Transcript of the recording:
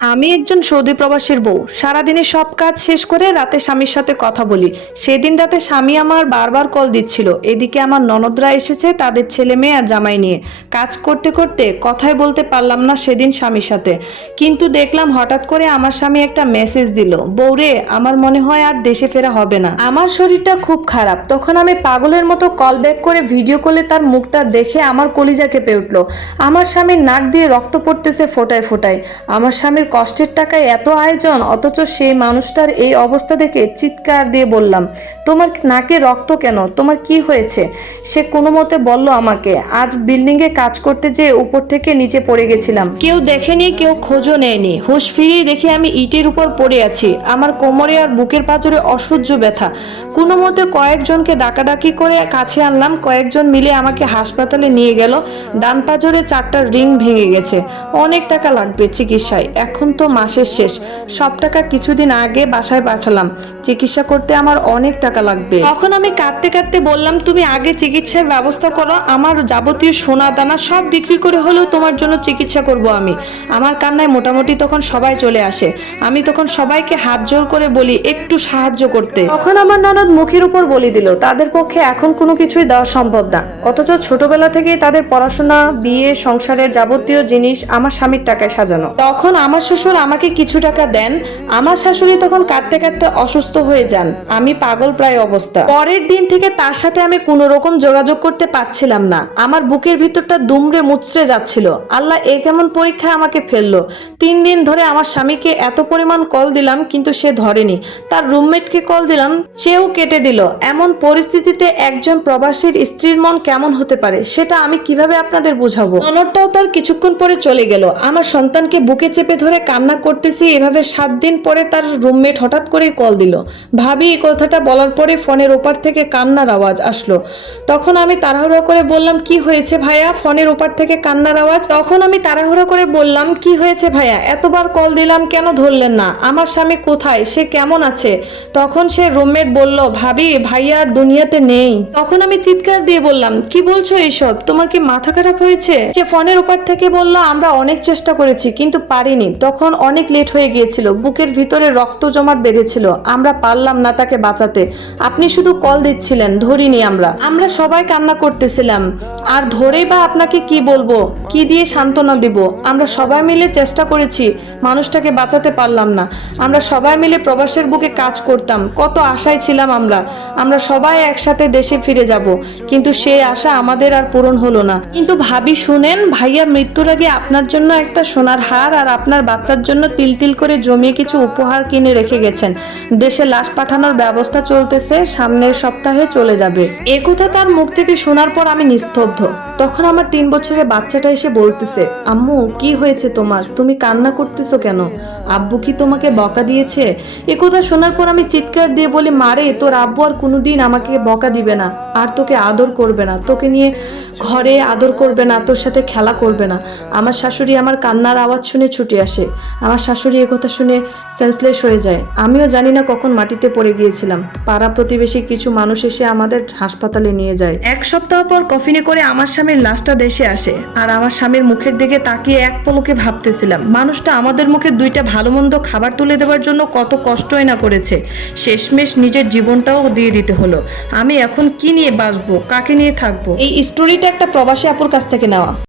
আমি একজন সৌদি প্রবাসীর বউ। সারাদিনে সব কাজ শেষ করে রাতে স্বামীর সাথে কথা বলি। সেদিন রাতে স্বামী আমার বারবার কল দিচ্ছিল। এদিকে আমার ননদরা এসেছে তাদের ছেলে মেয়ে আর জামাই নিয়ে। কাজ করতে করতে কথাই বলতে পারলাম না সেদিন স্বামীর সাথে। কিন্তু দেখলাম হঠাৎ করে আমার স্বামী একটা মেসেজ দিল। বউরে, আমার মনে হয় আর দেশে ফেরা হবে না। আমার শরীরটা খুব খারাপ। তখন আমি পাগলের মতো কল ব্যাক করে ভিডিও কলে তার মুখটা দেখে আমার কলিজা কেঁপে উঠল। আমার স্বামীর নাক দিয়ে রক্ত পড়তেছে ফোটায় ফোটায়। আমার স্বামীর কষ্টের টাকায় এত আয়োজন, অথচ সেই মানুষটার এই অবস্থা দেখে চিৎকার দিয়ে বললাম, তোমার নাকে রক্ত কেন? তোমার কি হয়েছে? সে কোনো মতে বলল আমাকে, আজ বিল্ডিংয়ে কাজ করতে যেয়ে উপর থেকে নিচে পড়ে গেছিলাম। কেউ দেখেনি, কেউ খোঁজও নেয়নি। হুঁশ ফিরিয়ে দেখি আমি ইটের উপর পড়ে আছি। আমার কোমরে আর বুকের পাঁজরে অসহ্য ব্যথা। কোনো মতে কয়েকজনকে ডাকাডাকি করে কাছে আনলাম। কয়েকজন মিলে আমাকে হাসপাতালে নিয়ে গেল। ডান পাঁজরে চারটা রিং ভেঙে গেছে। অনেক টাকা লাগবে চিকিৎসায়। এখন তো মাসের শেষ। সব টাকা কিছুদিন আগে বাসায় পাঠালাম। চিকিৎসা করতে আমার অনেক টাকা লাগবে। তখন আমি কাঁদতে কাঁদতে বললাম তুমি আগে চিকিৎসার ব্যবস্থা করো। আমার যাবতীয় সোনা দানা সব বিক্রি করে হলেও তোমার জন্য চিকিৎসা করব আমি। আমার কান্নায় মোটামুটি তখন সবাই চলে আসে। আমি তখন সবাইকে হাত জোর করে বলি একটু সাহায্য করতে। তখন আমার ননদ মুখের উপর বলি দিল তাদের পক্ষে এখন কোনো কিছুই দেওয়া সম্ভব না। অথচ ছোটবেলা থেকেই তাদের পড়াশোনা বিয়ে সংসারের যাবতীয় জিনিস আমার স্বামীর টাকায় সাজানো। তখন আমার শ্বশুর আমাকে কিছু টাকা দেন। আমার শাশুড়ি তখন কাঁদতে কাঁদতে অসুস্থ হয়ে যান। আমি পাগল প্রায় অবস্থা। পরের দিন থেকে তার সাথে আমি কোনো রকম যোগাযোগ করতে পারছিলাম না। আমার বুকের ভিতরটা দুমড়ে মুচড়ে যাচ্ছিল। আল্লাহ এ কেমন পরীক্ষা আমাকে ফেলল। তিন দিন ধরে আমার স্বামীকে এত পরিমাণ কল দিলাম, কিন্তু সে ধরেনি। তার রুমমেটকে কল দিলাম, সেও কেটে দিল। এমন পরিস্থিতিতে একজন প্রবাসীর স্ত্রীর মন কেমন হতে পারে, সেটা আমি কীভাবে আপনাদের বুঝাবো? ননদটাও তার কিছুক্ষণ পরে চলে গেল। আমার সন্তানকে বুকে চেপে ধরে কান্না করতেছি, এভাবে সাত দিন পরে তার রুমমেট হঠাৎ করে কল দিল। ভাবি, এই কথাটা বলার পরে ফোনের ওপার থেকে কান্নার আওয়াজ আসলো। তখন আমি তাড়াহুড়া করে বললাম, কি হয়েছে ভাইয়া? ফোনের ওপার থেকে কান্নার আওয়াজ। তখন আমি তাড়াহুড়া করে বললাম, কি হয়েছে ভাইয়া? এতবার কল দিলাম, কেন ধরলেন না? আমার স্বামী কোথায়? সে কেমন আছে? তখন সে রুমমেট বলল, ভাবি, ভাইয়া আর দুনিয়াতে নেই। তখন আমি চিৎকার দিয়ে বললাম, কি বলছো এইসব? তোমার কি মাথা খারাপ হয়েছে? সে ফোনের ওপার থেকে বলল, আমরা অনেক চেষ্টা করেছি, কিন্তু পারিনি। তখন অনেক লেট হয়ে গিয়েছিল। বুকের ভিতরে রক্ত জমাট বেঁধেছিল। আমরা পারলাম না তাকে বাঁচাতে। আপনি শুধু কল দিচ্ছিলেন, ধরিনি আমরা। আমরা সবাই কান্না করতেছিলাম। আর ধরেই বা আপনাকে কি বলব? কি দিয়ে সান্ত্বনা দিব? আমরা সবাই মিলে চেষ্টা করেছি, মানুষটাকে বাঁচাতে পারলাম না। আমরা সবাই মিলে প্রবাসের বুকে কাজ করতাম। কত আশায় ছিলাম আমরা। আমরা সবাই একসাথে দেশে ফিরে যাব। কিন্তু সেই আশা আমাদের আর পূরণ হলো না। কিন্তু ভাবি, শুনেন ভাইয়া মৃত্যুর আগে আপনার জন্য একটা সোনার হার আর আপনার বাচ্চার জন্য তিল তিল করে জমিয়ে কিছু উপহার কিনে রেখে গেছেন। দেশে লাশ পাঠানোর ব্যবস্থা চলতেছে, সামনের সপ্তাহে চলে যাবে। এ কথা তার মুখ থেকে শোনার পর আমি নিস্তব্ধ। তখন আমার তিন বছরের বাচ্চাটা এসে বলতেছে, আম্মু, কি হয়েছে তোমার? তুমি কান্না করতেছো কেন? আব্বু কি তোমাকে বকা দিয়েছে? এ কথা শোনার পর আমি চিৎকার দিয়ে বলি, মারে, তোর আব্বু আর কোনোদিন আমাকে বকা দিবে না। আর তোকে আদর করবে না। তোকে নিয়ে ঘরে আদর করবে না, তোর সাথে খেলা করবে না। আমার শাশুড়ি আমার কান্নার আওয়াজ শুনে ছুটে আসে। আমার শাশুড়ি কথা শুনে সেন্সলেস হয়ে যায়। আমিও জানি না কখন মাটিতে পড়ে গিয়েছিলাম। পাড়া প্রতিবেশী কিছু মানুষ এসে আমাদের হাসপাতালে নিয়ে যায়। এক সপ্তাহ পর কফিনে করে আমার স্বামীর লাশটা দেশে আসে। আর আমার স্বামীর মুখের দিকে তাকিয়ে এক পলকে ভাবতেছিলাম, মানুষটা আমাদের মুখে দুইটা ভালো মন্দ খাবার তুলে দেওয়ার জন্য কত কষ্টই না করেছে। শেষমেশ নিজের জীবনটাও দিয়ে দিতে হলো। আমি এখন কি নিয়ে বাঁচবো কাকে নিয়ে থাকব? এই স্টোরিটা একটা প্রবাসী আপুর কাছ থেকে নেওয়া।